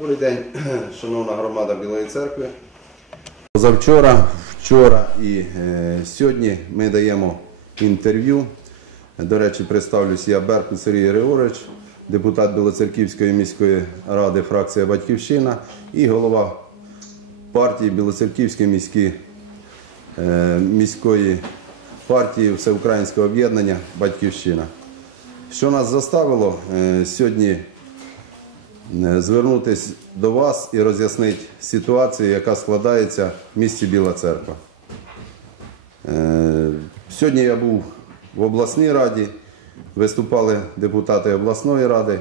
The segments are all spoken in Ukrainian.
Добрий день, шановна громада Білої церкви. Позавчора, вчора і е, сьогодні ми даємо інтерв'ю. До речі, представлюсь я Беркут Сергій Григорович, депутат Білоцерківської міської ради, фракція Батьківщина і голова партії Білоцерківської міської, е, міської партії Всеукраїнського об'єднання Батьківщина. Що нас заставило е, сьогодні звернутися до вас і роз'яснити ситуацію, яка складається в місті Біла Церква. Е, Сьогодні я був в обласній раді, виступали депутати обласної ради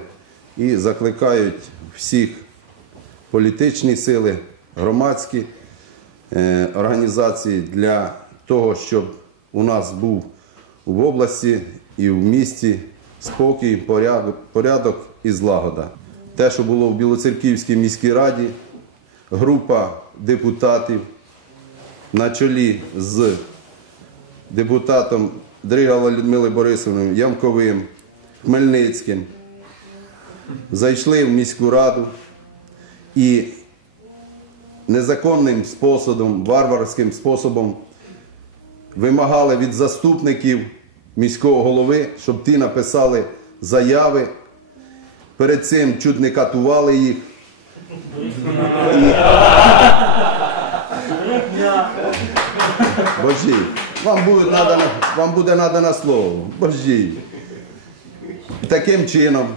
і закликають всіх політичні сили, громадські е, організації для того, щоб у нас був в області і в місті спокій, порядок і злагода. Те, що було в Білоцерківській міській раді, група депутатів на чолі з депутатом Дригала Людмилою Борисовною, Ямковим, Хмельницьким, зайшли в міську раду і незаконним способом, варварським способом вимагали від заступників міського голови, щоб ті написали заяви. Перед цим чуть не катували їх. Божі, вам буде надано, вам буде надано слово. Божі. Таким чином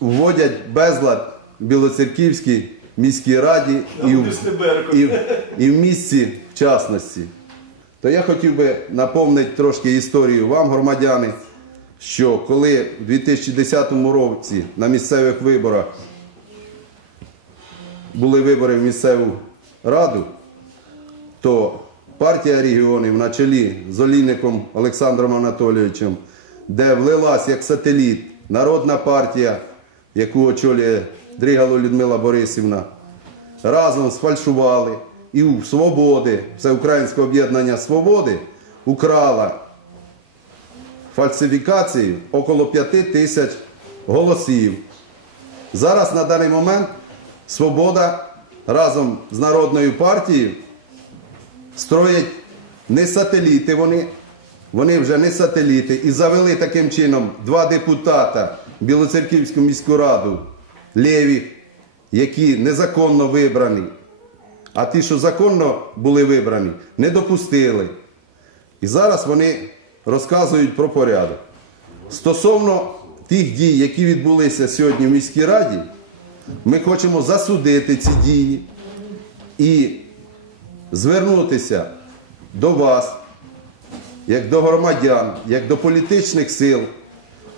вводять безлад Білоцерківській міській раді і в, і, і в місті в частності. То я хотів би наповнити трошки історію вам, громадяни, що коли в 2010 році на місцевих виборах були вибори в місцеву раду, то партія регіонів на чолі з Олійником Олександром Анатолійовичем, де влилась як сателіт Народна партія, яку очолює Дригало Людмила Борисівна, разом сфальшували і у Свободи, Всеукраїнське об'єднання Свободи, украла фальсифікації около 5 тисяч голосів. Зараз на даний момент Свобода разом з Народною партією строять не сателіти вони, вони вже не сателіти і завели таким чином два депутата Білоцерківську міську раду лєвіх, які незаконно вибрані, а ті, що законно були вибрані, не допустили. І зараз вони розказують про порядок. Стосовно тих дій, які відбулися сьогодні в міській раді, ми хочемо засудити ці дії і звернутися до вас, як до громадян, як до політичних сил,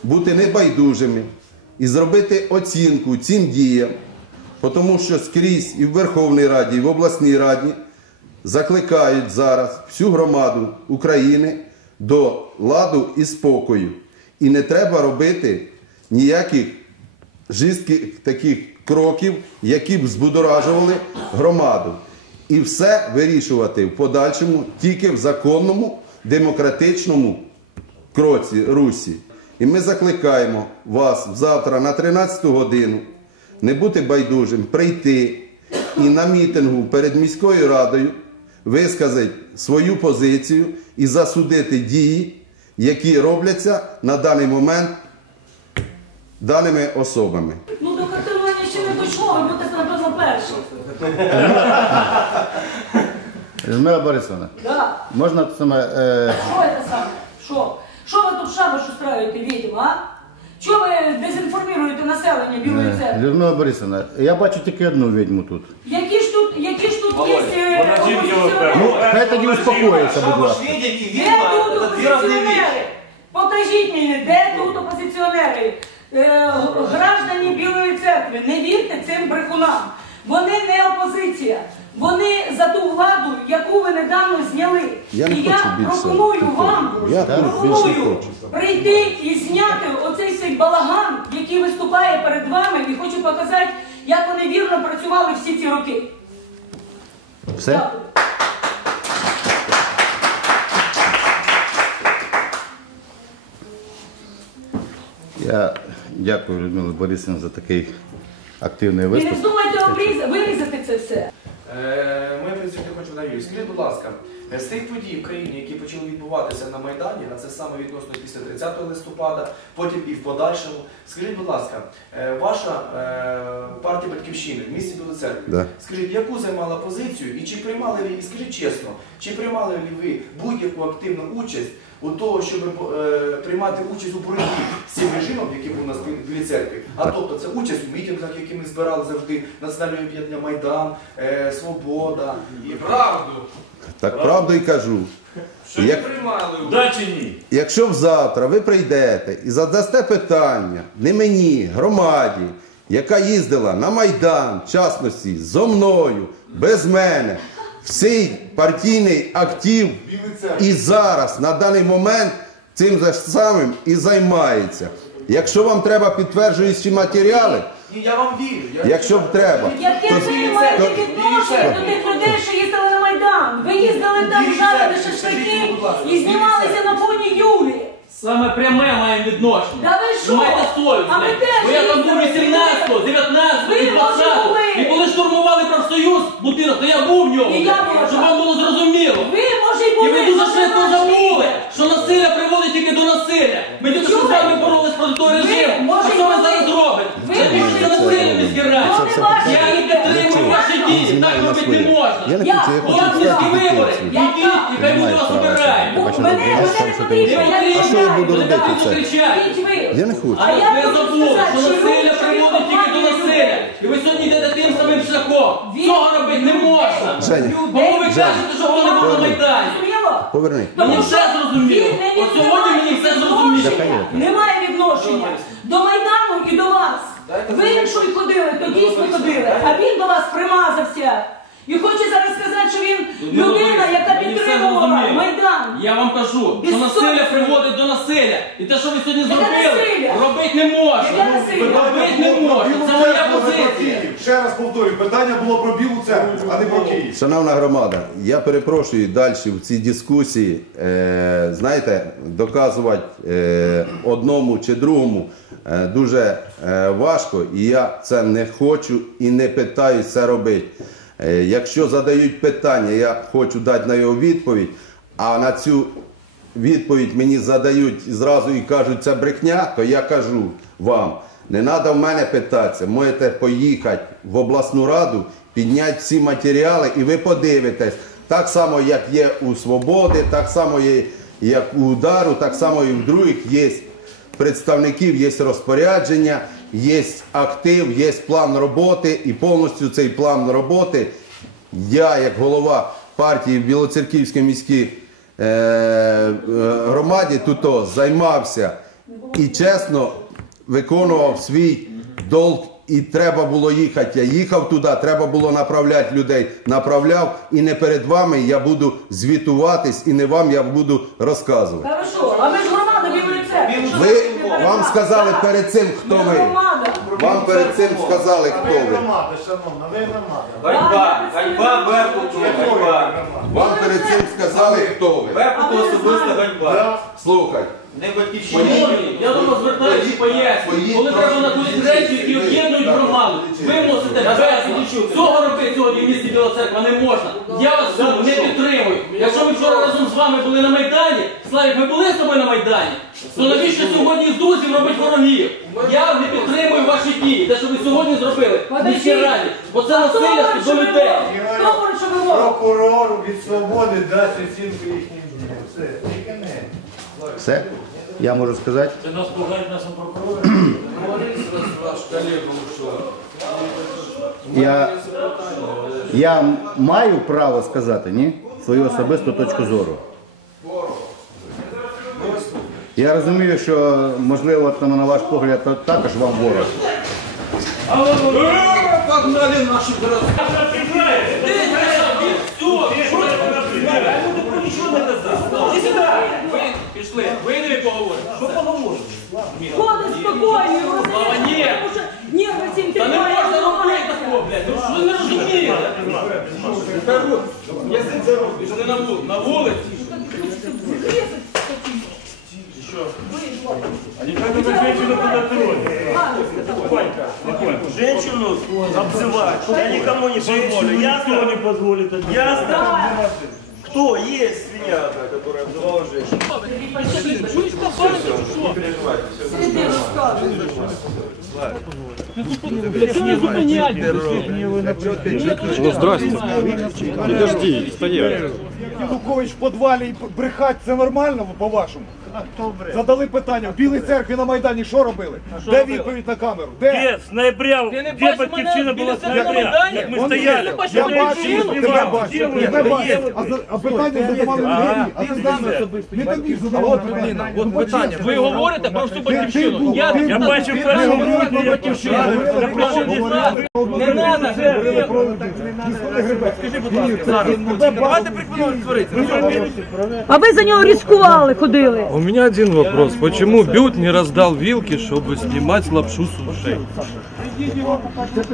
бути небайдужими і зробити оцінку цим діям, тому що скрізь і в Верховній Раді, і в обласній раді закликають зараз всю громаду України до ладу і спокою. І не треба робити ніяких жорстких таких кроків, які б збудоражували громаду. І все вирішувати в подальшому тільки в законному демократичному кроці Русі. І ми закликаємо вас завтра на 13 годину не бути байдужим, прийти і на мітингу перед міською радою висказати свою позицію і засудити дії, які робляться на даний момент даними особами. Ну до катування ще не дійшло, ви будете напевно перші. Людмила Борисовна, Да. можна те саме. Е, Що це саме? Що? Що ви тут шабаш устраиваете, відьма, а? Чого ви дезінформуєте населення Білої е, церкви? Людмила Борисовна, я бачу тільки одну відьму тут. Які ж вона тільки? Ну, хай тоді успокоїться, будь ласка. Де тут опозиціонери? Покажіть мені, де тут опозиціонери? Е, граждані Білої церкви, не вірте цим брехунам. Вони не опозиція. Вони за ту владу, яку ви недавно зняли. Я не і хочу я більше пропоную вам Я тут більше не пропоную хочу. прийти і зняти оцей цей балаган, який виступає перед вами, і хочу показати, як вони вірно працювали всі ці роки. Все? Я дякую Людмилу Борисовні за такий активний Ви не думайте обріз- вирізати це все. Е, Моє присутня хочу на Юрій. Скажіть, будь ласка, е, з тих подій в країні, які почали відбуватися на Майдані, а це саме відносно після 30 листопада, потім і в подальшому. Скажіть, будь ласка, е, ваша партія Батьківщини в місті Білої церкви, Да. скажіть, яку займала позицію і чи приймали ви, і скажіть чесно, чи приймали ви будь-яку активну участь у того, щоб е, приймати участь у боротьбі з цим режимом, який був у нас в церкві? А тобто це участь у мітингах, які ми збирали завжди, Національне об'єднання Майдан, е, Свобода і Правду, Так правду і кажу. що Як- не приймали Да чи ні? Якщо завтра ви прийдете і задасте питання не мені, громаді, яка їздила на Майдан, в частності, зо мною, без мене, всій партійний актив і зараз, на даний момент, цим же самим і займається. Якщо вам треба підтверджуючі матеріали, я вам вірю. Якщо б треба, Яке ви маєте відношення до тих людей, що їздили на Майдан? Ви їздили там жарили шашлики і знімалися на фоні Юлі. Саме пряме має відношення. Да ви що? Маєте совість. А ви теж Бо я там був 18, 19, Ви, 20. може. І будинок, то я був в ньому. І я була Щоб там. вам було зрозуміло. Ви, може, й І були. ви дуже може, швидко наші. забули, що насилля приводить тільки до насилля. Ми тільки що з вами боролись проти того Ви, режиму. А може, що ви зараз робите? Ви, Це може, більше насилля в міській раді. Не Я не підтримую ваші дії. Так робити не можна. Я не Я- хочу, я я хочу От міські встати вибори. петицію. Я- Ідіть, і хай люди вас обирають. Бачу, Мене, я мене не потрібно, не А що я буду робити так це? кричать. Ідіть ви. Я не хочу. А я забули, сказати, що насилля приводить тільки до насилля. І ви сьогодні йдете тим самим шляхом. Цього робити не можна. Женя. Бо ви кажете, що вони були на Майдані. Поверни. Мені все зрозуміло. От сьогодні мені все зрозуміло. Немає відношення до Майдану і до вас. Ви якщо й ходили, то дійсно ходили. А він до вас примазався. І хоче зараз сказати, що він людина, яка Зрозуміло. Майдан. Я вам кажу, що насилля приводить до насилля. І те, що ви сьогодні зробили, насилля? робити не можна. Робити не можна. Це моя позиція. Ще раз повторюю, питання було про Білу церкву, а не про Київ. Шановна громада, я перепрошую далі в цій дискусії, е, знаєте, доказувати е, одному чи другому е, дуже е, важко, і я це не хочу і не питаю це робити. Е, якщо задають питання, я хочу дати на його відповідь, а на цю відповідь мені задають зразу і кажуть, це брехня, то я кажу вам, не треба в мене питатися, можете поїхати в обласну раду, підняти всі матеріали і ви подивитесь. Так само, як є у Свободи, так само є, як у удару, так само і в других є представників, є розпорядження, є актив, є план роботи, і повністю цей план роботи я, як голова партії в Білоцерківській міській е, е, громаді, тут займався і чесно виконував свій долг. І треба було їхати. Я їхав туди, треба було направляти людей. Направляв, і не перед вами я буду звітуватись, і не вам я буду розказувати. Хорошо, а ви ж громада Ви вам сказали перед цим, хто ви. Вам перед цим сказали, хто ви. громада, шановна, ви громада. Ганьба, ганьба Беркуту, ганьба. Вам перед цим сказали, хто ви. Беркуту особиста ганьба. Слухай. Не батьківщина. Шановні, я до вас звертаюся і пояснюю. Коли треба знаходити речі, які об'єднують громаду, ви мусите безліч. Цього робити сьогодні в місті Біла Церква не можна. Я вас в цьому не підтримую. Якщо ми вчора разом з вами були на Майдані, Славік, ми були з тобою на Майдані, то навіщо сьогодні з друзів робити ворогів? Я не підтримую ваші дії, те, що ви сьогодні зробили в міській раді, бо це насилля до людей. Прокурору від свободи дасть оцінку їхнім діям. Все? Я можу сказати? Це нас пугають нашим прокурором. Я, я маю право сказати, ні? Свою особисту точку зору. Я розумію, що можливо там на ваш погляд також вам ворог. Погнали наші дороги. Ви пішли, вийдемо і поговоримо. Що поговоримо? Ходить спокійно, Слава, ні. тому що нерви всім Та не тримають, можна робити ламається. такого, блядь. Ну що ви не розумієте? Пішли на вулицю. На вулиці. Как это женщину туда трогать? Женщину обзывать я никому не позволю. Никто Ясно? не позволит это Ясно? Кто есть свинья, одна, которая обзывала женщину? Сиди, розказуй. Ну здрасте. Подожди, стоять. Янукович в підвалі і брехать це нормально По-вашому? Задали питання, в Білій церкві на Майдані що робили? Де відповідь на камеру? Де? Де? З ноября, Ти не де бачиш батьківщина була з біля? Майдані? Як ми Вони- стояли. Я Ти бачу, причину тебе бачу, ви? тебе Де бачу. А за- А питання задавали не мені, а ти знаєш, не тобі задавали питання. От питання. Ви говорите про всю батьківщину. Я ти Я бачив про як батьківщину. Я про прийшов не знати. Не. Говорили про гребе. Скажи, будь ласка, зараз. Давайте А ви за нього ризикували, ходили. У меня один вопрос. Почему Бют не раздал вилки, чтобы снимать лапшу с ушей?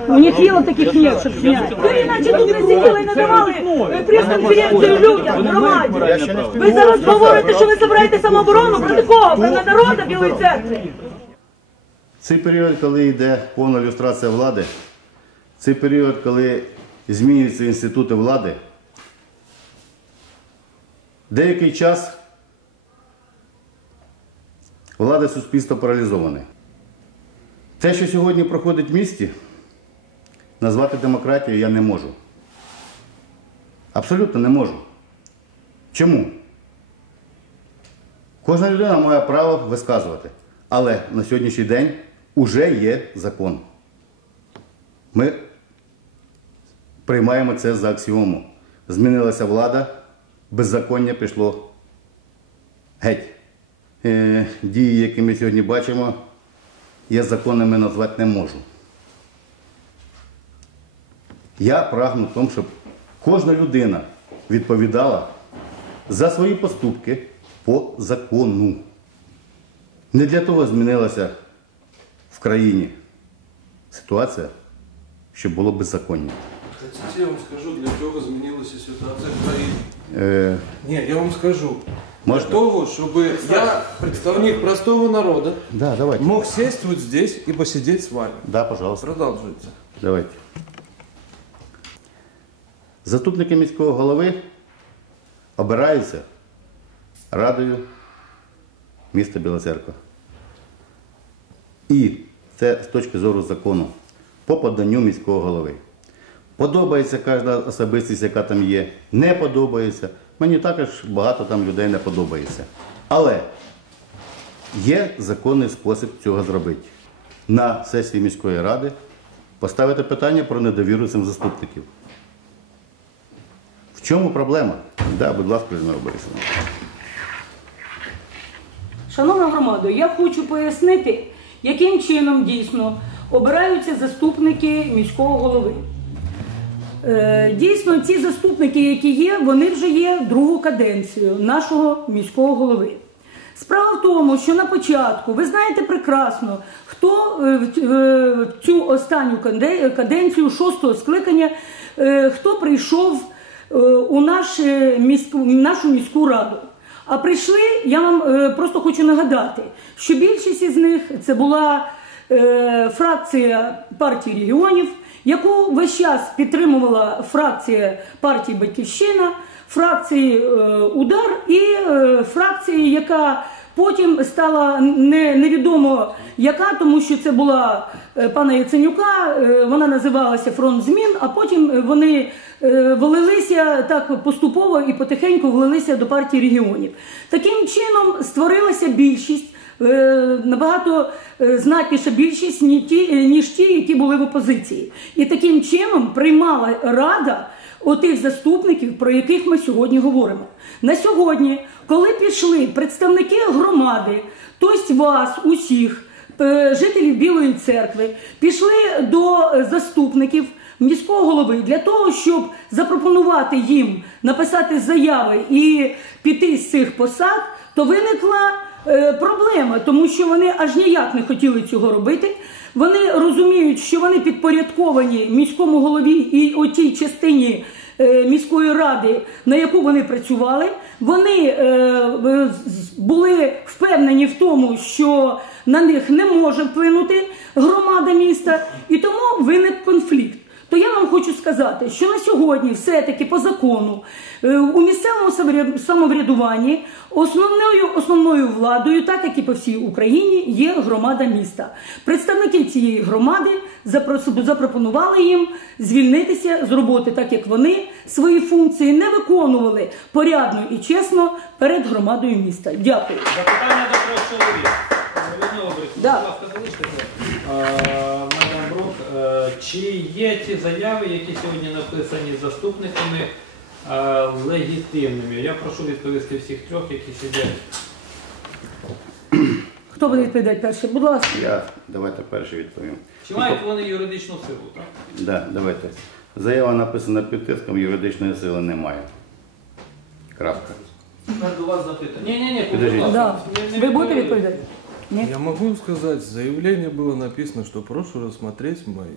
У них є таких нет, щоб зняти. Ви іначе тут не сиділи і не давали е, прес-конференцію людям, громаді. Ви зараз говорите, що ви збираєте самооборону проти кого? Проти народу Білої церкви. Цей період, коли йде повна люстрація влади, цей період, коли змінюються інститути влади, деякий час влада і суспільство паралізоване. Те, що сьогодні проходить в місті, назвати демократією я не можу. Абсолютно не можу. Чому? Кожна людина має право висказувати. Але на сьогоднішній день вже є закон. Ми приймаємо це за аксіому. Змінилася влада, беззаконня пішло геть. Е, дії, які ми сьогодні бачимо, я законними назвати не можу. Я прагну в тому, щоб кожна людина відповідала за свої поступки по закону. Не для того змінилася в країні ситуація, щоб було беззаконня. Я вам скажу, для чого змінилася ситуація в країні. Е, Ні, я вам скажу. Для того, щоб я, представник простого народа, да, давайте. мог сесть вот здесь и посидеть с вами. Да, пожалуйста. Продолжите. Давайте. Заступники міського голови обираються радою міста Біла Церква. І це з точки зору закону по поданню міського голови. Подобається кожна особистість, яка там є, не подобається. Мені також багато там людей не подобається. Але є законний спосіб цього зробити. На сесії міської ради поставити питання про недовіру цим заступників. В чому проблема? Да, будь ласка, Людмила Борисовна. Шановна громада, я хочу пояснити, яким чином дійсно обираються заступники міського голови. Е, Дійсно, ці заступники, які є, вони вже є другу каденцію нашого міського голови. Справа в тому, що на початку ви знаєте прекрасно, хто е, е, в цю останню каденцію шостого скликання, хто прийшов у наш, міську, нашу міську раду. А прийшли, я вам просто хочу нагадати, що більшість із них це була фракція партії регіонів, яку весь час підтримувала фракція партії Батьківщина, фракції е, Удар і е, фракції, яка потім стала не, невідомо яка, тому що це була е, пана Яценюка, вона називалася Фронт змін, а потім вони влилися так поступово і потихеньку влилися до партії регіонів. Таким чином створилася більшість. Е, Набагато е, знатніша більшість е, ніж ті, які були в опозиції, і таким чином приймала рада отих заступників, про яких ми сьогодні говоримо. На сьогодні, коли пішли представники громади, тобто вас, усіх, жителів Білої церкви, пішли до заступників міського голови для того, щоб запропонувати їм написати заяви і піти з цих посад, то виникла проблема, тому що вони аж ніяк не хотіли цього робити. Вони розуміють, що вони підпорядковані міському голові і о тій частині е, міської ради, на яку вони працювали. Вони е, е, були впевнені в тому, що на них не може вплинути громада міста, і тому виник конфлікт. Хочу сказати, що на сьогодні все-таки по закону е, у місцевому самоврядуванні основною основною владою, так як і по всій Україні, є громада міста. Представники цієї громади запропонували їм звільнитися з роботи, так як вони свої функції не виконували порядно і чесно перед громадою міста. Дякую. Запитання до трьох чоловік. Да. будь ласка, залиште. Чи є ті заяви, які сьогодні написані заступниками, е, легітимними? Я прошу відповісти всіх трьох, які сидять. Хто буде відповідати перше? Будь ласка. Я давайте перший відповім. Чи мають вони юридичну силу? Так? Да, давайте. Заява написана під тиском, юридичної сили немає. Крапка. Тепер до вас запитання. Ні, ні, ні, Да. Ви будете відповідати? Ні? Я могу сказать, заявление было написано, что прошу рассмотреть моє,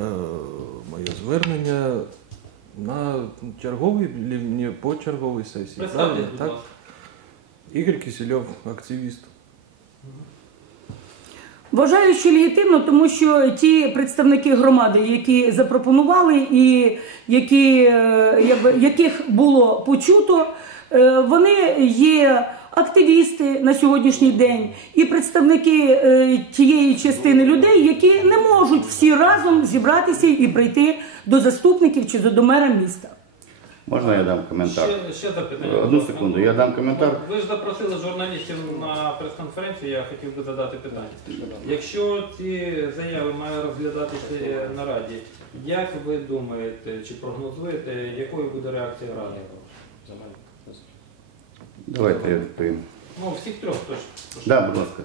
е, моє звернення на черговій или не по черговій сесії. Представте, правильно? будь Так? ласка. Ігор Кисельов, активіст. Вважаю, що легітимно, тому що ті представники громади, які запропонували і які, е, якби, яких було почуто, е, вони є активісти на сьогоднішній день і представники е, тієї частини людей, які не можуть всі разом зібратися і прийти до заступників чи до мера міста. Можна я дам коментар? Ще, ще запитання. Одну секунду, я дам коментар. Ви ж запросили журналістів на прес-конференцію, я хотів би задати питання. Якщо ці заяви мають розглядатися на Раді, як ви думаєте чи прогнозуєте, якою буде реакція Ради? Давайте я відповім. Ну, всіх трьох точно. Да, будь ласка.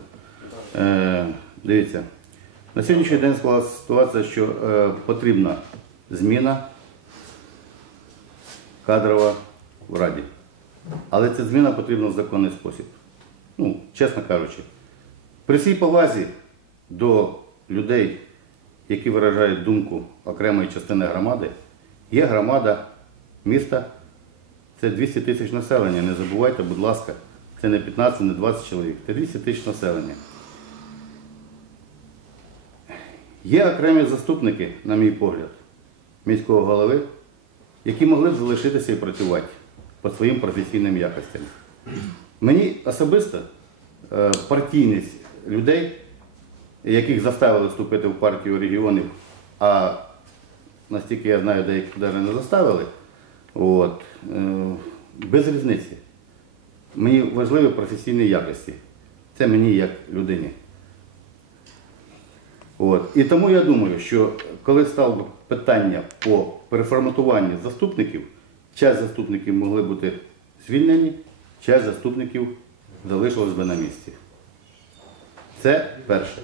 Е, дивіться, на сьогоднішній день склалася ситуація, що е, потрібна зміна кадрова в Раді. Але ця зміна потрібна в законний спосіб. Ну, чесно кажучи, при всій повазі до людей, які виражають думку окремої частини громади, є громада міста, це 200 тисяч населення. Не забувайте, будь ласка, це не 15, не 20 чоловік, це 200 тисяч населення. Є окремі заступники, на мій погляд, міського голови, які могли б залишитися і працювати по своїм професійним якостям. Мені особисто е, партійність людей, яких заставили вступити в партію регіонів, а настільки я знаю, деяких навіть не заставили, от, е, без різниці. Мені важливі професійні якості. Це мені як людині. От. І тому я думаю, що коли стало питання по переформатуванню заступників, часть заступників могли бути звільнені, часть заступників залишилась би на місці. Це перше.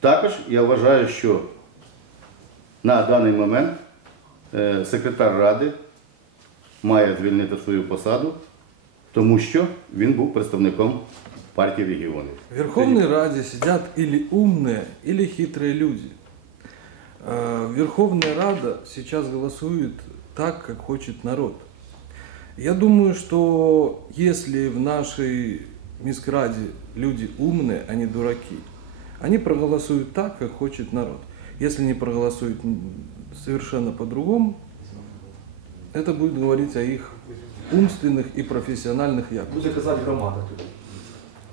Також я вважаю, що на даний момент секретар Ради має звільнити свою посаду, тому що він був представником партії регіонів. В Верховной Раде сидят или умные, или хитрые люди. Э, Верховная Рада сейчас голосует так, как хочет народ. Я думаю, что если в нашей Мискраде люди умные, а не дураки, они проголосуют так, как хочет народ. Если не проголосуют м, совершенно по-другому, это будет говорить о их умственных и профессиональных якостях. Буде казати громада тоді.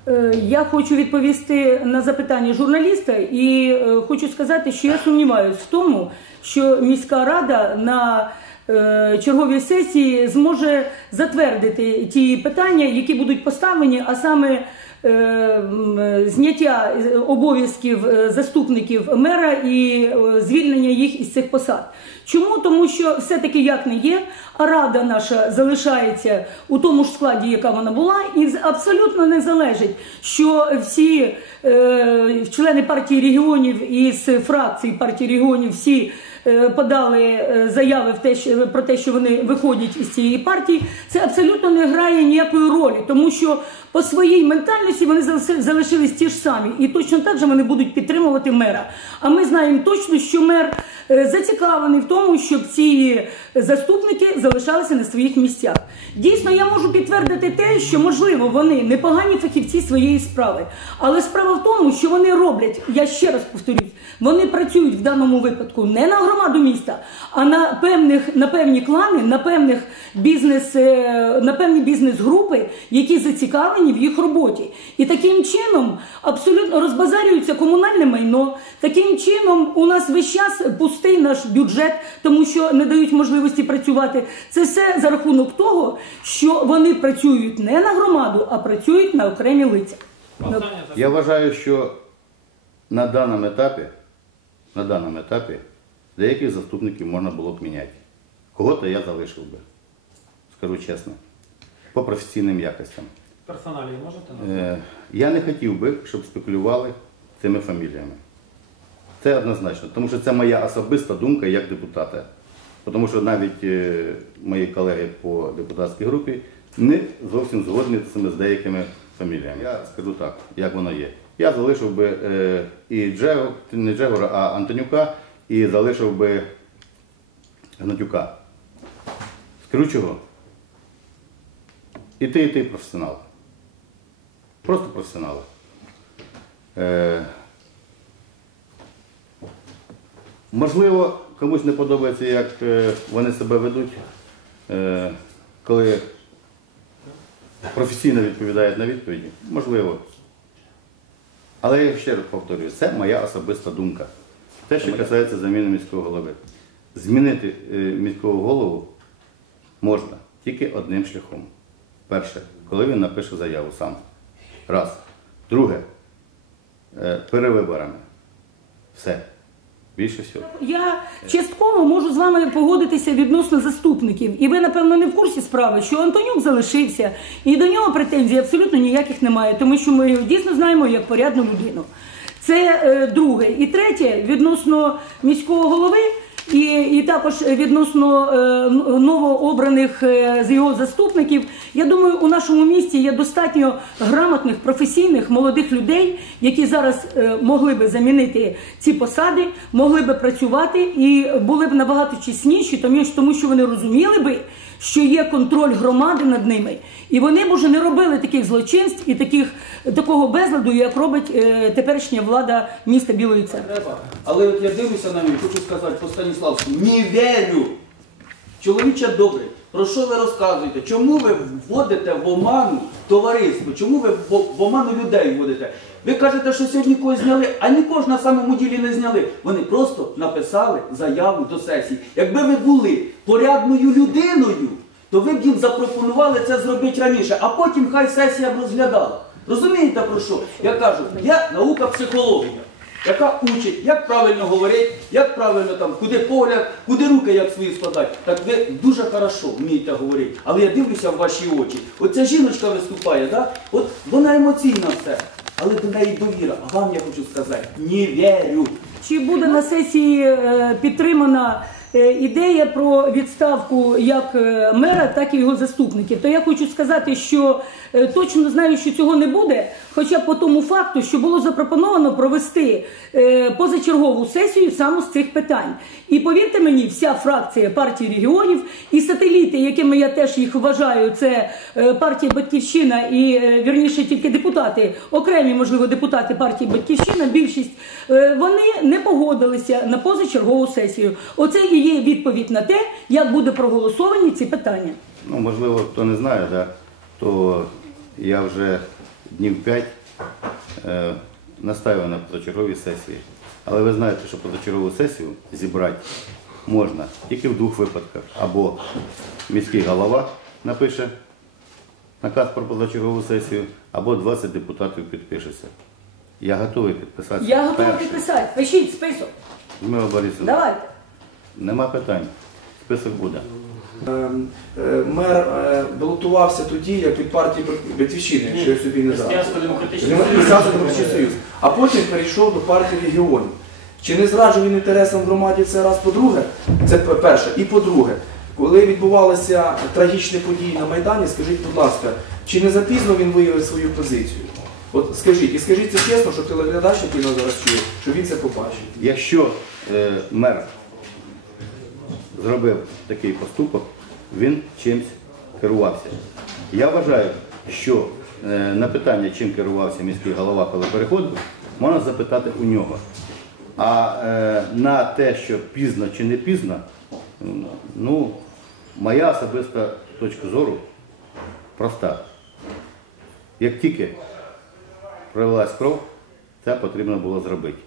Е, Я хочу відповісти на запитання журналіста і е, хочу сказати, що я сумніваюся в тому, що міська рада на е, черговій сесії зможе затвердити ті питання, які будуть поставлені, а саме е, м, е, зняття е, обов'язків е, заступників мера і е, звільнення їх із цих посад. Чому? Тому що все-таки як не є, а рада наша залишається у тому ж складі, яка вона була, і абсолютно не залежить, що всі е, члени партії регіонів із фракції партії регіонів всі подали е, заяви в те, що, про те, що вони виходять із цієї партії, це абсолютно не грає ніякої ролі, тому що по своїй ментальності вони залишились ті ж самі, і точно так же вони будуть підтримувати мера. А ми знаємо точно, що мер е, зацікавлений в тому, щоб ці заступники залишалися на своїх місцях. Дійсно, я можу підтвердити те, що можливо вони непогані фахівці своєї справи, але справа в тому, що вони роблять, я ще раз повторюсь, вони працюють в даному випадку не на громаду міста, а на певних на певні клани, на певних бізнес, е, на певні бізнес-групи, які зацікавлені в їх роботі. І таким чином абсолютно розбазарюється комунальне майно. Таким чином у нас весь час пустий наш бюджет, тому що не дають можливості працювати. Це все за рахунок того, що вони працюють не на громаду, а працюють на окремі лиця. Я вважаю, що на даному етапі, на даному етапі деяких заступників можна було б міняти. Кого-то я залишив би, скажу чесно, по професійним якостям. персоналі можете назвати? Е, Я не хотів би, щоб спекулювали цими фаміліями. Це однозначно, тому що це моя особиста думка як депутата. Тому що навіть е, мої колеги по депутатській групі не зовсім згодні з деякими фаміліями. Я скажу так, як воно є. Я залишив би е, і Джего, не Джегора, а Антонюка, і залишив би Гнатюка. Скажу чого? І ти, і ти професіонал. Просто професіонали. Е, можливо, комусь не подобається, як е, вони себе ведуть, е, коли професійно відповідають на відповіді. Можливо. Але я ще раз повторюю, це моя особиста думка. Те, що касається заміни міського голови. Змінити е, міського голову можна тільки одним шляхом. Перше, коли він напише заяву сам. Раз. Друге, е, перевиборами. Все. Більше всього. Я частково можу з вами погодитися відносно заступників. І ви, напевно, не в курсі справи, що Антонюк залишився, і до нього претензій абсолютно ніяких немає, тому що ми дійсно знаємо як порядну людину. Це е, друге. І третє, відносно міського голови. І, і також відносно е, новообраних е, з його заступників, я думаю, у нашому місті є достатньо грамотних, професійних молодих людей, які зараз е, могли би замінити ці посади, могли би працювати і були б набагато чесніші, тому що- вони розуміли би, що є контроль громади над ними, і вони б уже не робили таких злочинств і таких такого безладу, як робить е, теперішня влада міста Білої Церкви. Але от я дивлюся на нього, хочу сказати по Станіславському, не вірю. Чоловіче добрий, про що ви розказуєте? Чому ви вводите в оману товариство? Чому ви в оману людей вводите? Ви кажете, що сьогодні когось зняли, а нікого ж на самому ділі не зняли. Вони просто написали заяву до сесії. Якби ви були порядною людиною, то ви б їм запропонували це зробити раніше, а потім хай сесія б розглядала. Розумієте про що? Я кажу, є наука психологія яка учить, як правильно говорити, як правильно там, куди погляд, куди руки як свої складати. Так ви дуже хорошо вмієте говорити. Але я дивлюся в ваші очі. Оця жіночка виступає, да? от вона емоційна все. Але до неї довіра. А вам я хочу сказати, не вірю. Чи буде на сесії е, підтримана е, ідея про відставку як е, мера, так і його заступників? То я хочу сказати, що точно знаю, що цього не буде, хоча по тому факту, що було запропоновано провести е, позачергову сесію саме з цих питань. І повірте мені, вся фракція партії регіонів і сателіти, якими я теж їх вважаю, це е, партія Батьківщина і е, вірніше тільки депутати, окремі, можливо, депутати партії Батьківщина, більшість, е, вони не погодилися на позачергову сесію. Оце і є відповідь на те, як буде проголосовані ці питання. Ну, можливо, хто не знає, да, то я вже днів 5 е, настаю на позачерговій сесії. Але ви знаєте, що позачергову сесію зібрати можна тільки в двох випадках. Або міський голова напише наказ про позачергову сесію, або 20 депутатів підпишеться. Я готовий підписати. Я готова перший. підписати. Пишіть список. Людмила Борисівна, Давайте. нема питань. Список буде. Ем, е, Мер е, балотувався тоді, як від партії Батьківщини, якщо я собі не союз. А потім перейшов до партії регіонів. Чи не зраджував він інтересам громаді це раз по-друге? Це перше. І по-друге, коли відбувалися трагічні події на Майдані, скажіть, будь ласка, чи не запізно він виявив свою позицію? От скажіть, і скажіть це чесно, що телеглядач, який нас зараз чує, що він це побачив. Якщо е, мер зробив такий поступок, він чимсь керувався. Я вважаю, що е, на питання, чим керувався міський голова, коли переходив, можна запитати у нього. А е, на те, що пізно чи не пізно, ну, моя особиста точка зору проста. Як тільки пролилась кров, це потрібно було зробити.